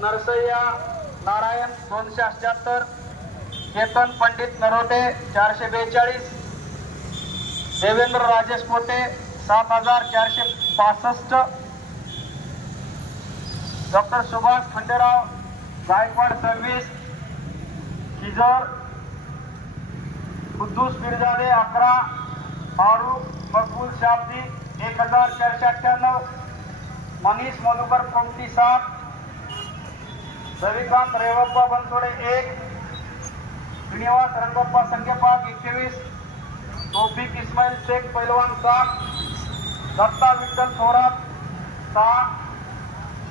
नारायण दोनशे अठ्याहत्तर केतन पंडित नरोटे चारशे बेचाळीस देवेंद्र राजेश पोटे सात हजार चारशे पासष्ट डॉक्टर सुभाष खंडेराव गायकवाड सव्वीस किजर कुद्दूस मिर्जादे अकरा फारूक मकबूल शाब्दी एक हजार चारशे अठ्ठ्याण्णव मनीष मधुकर कोमटी सात रविकांत रेवप्पा बनसोडे एक श्रीनिवास रंगप्पा संख्यपाक एकशेवीस तोफिक इस्माईल शेख पैलवान सात दत्ता विठ्ठल थोरात सहा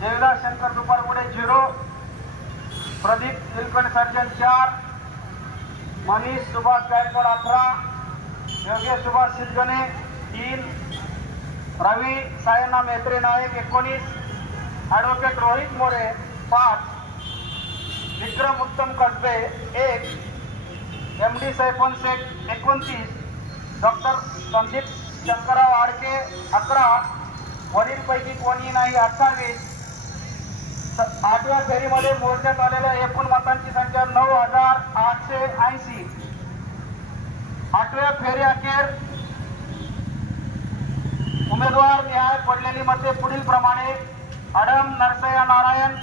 देवदा शंकर दुपारपुढे झिरो प्रदीप निलकंठ सर्जन चार मनीष सुभाष गायकवाड अठरा योगेश सुभाष शिरगणे तीन रवी सायना मेत्रे नायक एकोणीस ॲडव्होकेट रोहित मोरे पाच. विक्रम उत्तम कसबे एक एम डी सैफोन शेख एकोणतीस डॉक्टर संदीप शंकरराव आडके अकरा वरीलपैकी कोणी नाही अठ्ठावीस स- आठव्या फेरीमध्ये मोजण्यात आलेल्या एकूण मतांची संख्या नऊ हजार आठशे ऐंशी. आठव्या फेरी अखेर उमेदवार निहाय पडलेली मते पुढील प्रमाणे अडम नरसया नारायण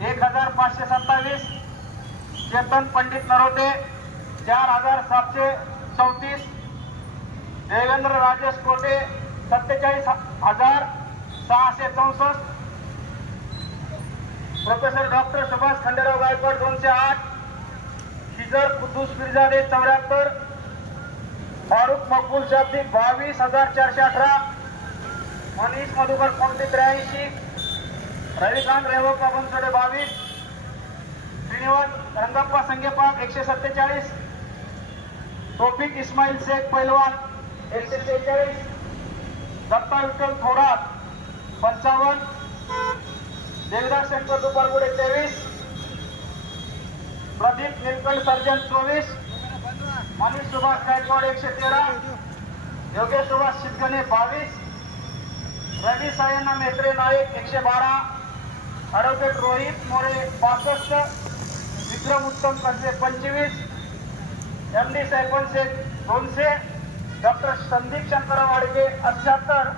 एक हजार पाचशे सत्तावीस चेतन पंडित नरोटे चार हजार सातशे चौतीस देवेंद्र राजेश कोटे सत्तेचाळीस हजार सहाशे चौसष्ट प्रोफेसर डॉक्टर सुभाष खंडेराव गायकवाड दोनशे आठ शिजर कुद्दूस मिर्जादे चौऱ्याहत्तर फारुख मकबूल शाब्दी बावीस हजार चारशे अठरा मनीष मधुकर कोणते त्र्याऐंशी रविकांत रेवप्पा बनसोडे बावीस. श्रीनिवास रंगप्पा संगेपाक एकशे सत्तेचाळीस. तोफिक इस्माईल शेख पैलवान एकशे सेहेचाळीस दत्ता विठ्ठल थोरात पंचावन्न. देवदास शंकर दुपारगुडे तेवीस. प्रदीप निलकंठ सर्जन चोवीस. मनीष सुभाष गायकवाड एकशे तेरा. योगेश सुभाष शितगणे बावीस. रवी सायना मेत्रे नाईक एकशे बारा. ॲडव्होकेट रोहित मोरे पासष्ट विक्रम उत्तम कसबे पंचवीस एम डी साहेब शेख दोनशे डॉक्टर संदीप शंकरराव वाडगे अठ्याहत्तर